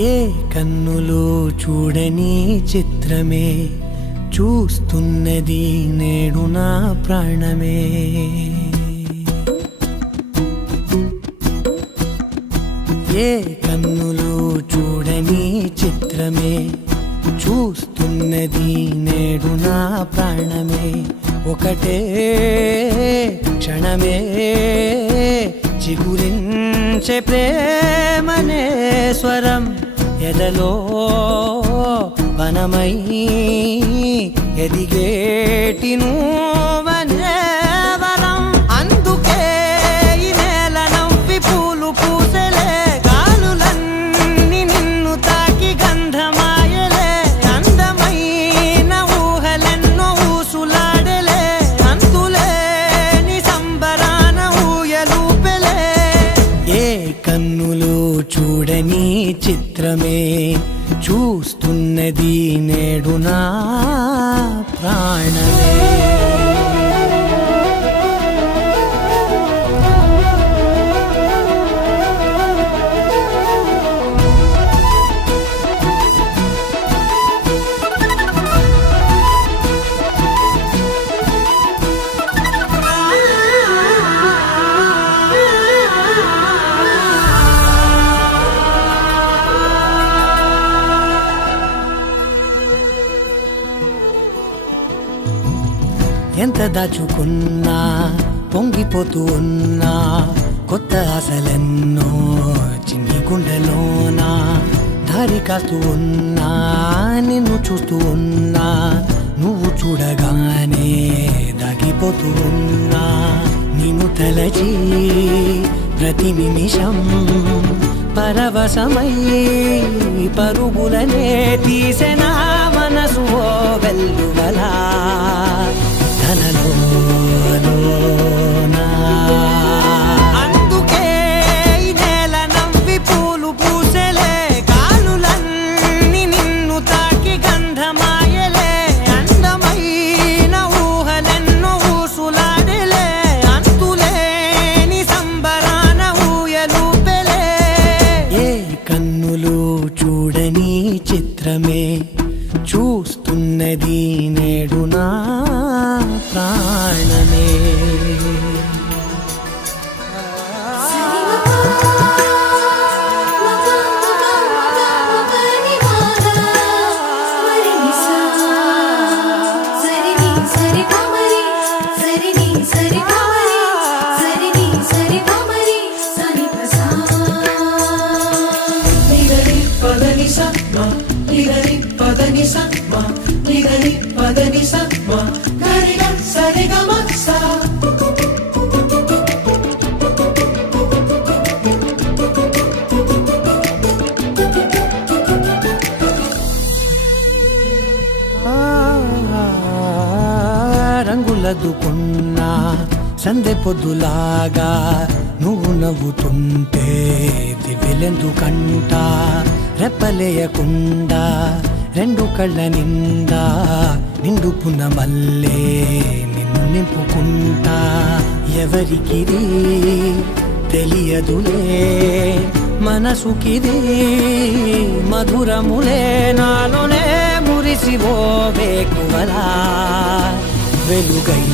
ఏ కన్నులు చూడని చిత్రమే చూస్తున్నది నేడు నా ప్రాణమే. ఏ కన్నులు చూడని చిత్రమే చూస్తున్నది నేడు నా ప్రాణమే. ఒకటే క్షణమే చిగురించే ప్రేమనే స్వరం ఎదలో వనమై ఎదిగేటి నువ్వనే వరం. అందుకే ఈ నేల నవ్వి పూలు పూసెలే, గాలులన్నీ నిన్ను తాకి గంధమాయలే. అందమైన ఊహలెన్నో ఊసులాడలే, అంతులేని సంబరాన ఊయలూపెలే. ఏ కన్నులు చూడని చిత్రమే చూస్తున్నది నేడు నా ప్రాణమే. ఎంత దాచుకున్నా పొంగిపోతూ ఉన్నా, కొత్త ఆశలెన్నో చిన్ని గుండెలోనా దారి కాస్తూ ఉన్నా. నిన్ను చూస్తూ ఉన్నా, నువ్వు చూడగానే దాగిపోతూ ఉన్నా. నిన్ను తలచి ప్రతి నిమిషం పరవశమై పరుగులనే తీసెనా మనసు ఓ వెల్లువలా తనలోనా. అందుకే ఈ నేల నవ్వి పూలు పూసెలే, గాలులన్నీ నిన్ను తాకి గంధమాయలే. అందమైన ఊహలెన్నో ఊసులాడలే, అంతులేని సంబరాన ఊయలూపెలే. ఏ కన్నులు చూడని చిత్రమే చూస్తున్నది నేడు నా ప్రాణమే. రంగులదుకున్నా సందె పొద్దులాగా నువ్వు నవ్వుతుంటే దివ్వెలెందుకంట. రెప్పలేయకుండా రెండు కళ్ళ నిండా నిండుకున్న మల్లే నిన్ను నింపుకుంటా. ఎవరికిది తెలియదులే మనసుకిది మధురములే, నాలోనే మురిసివో వేకువలా వెలుగై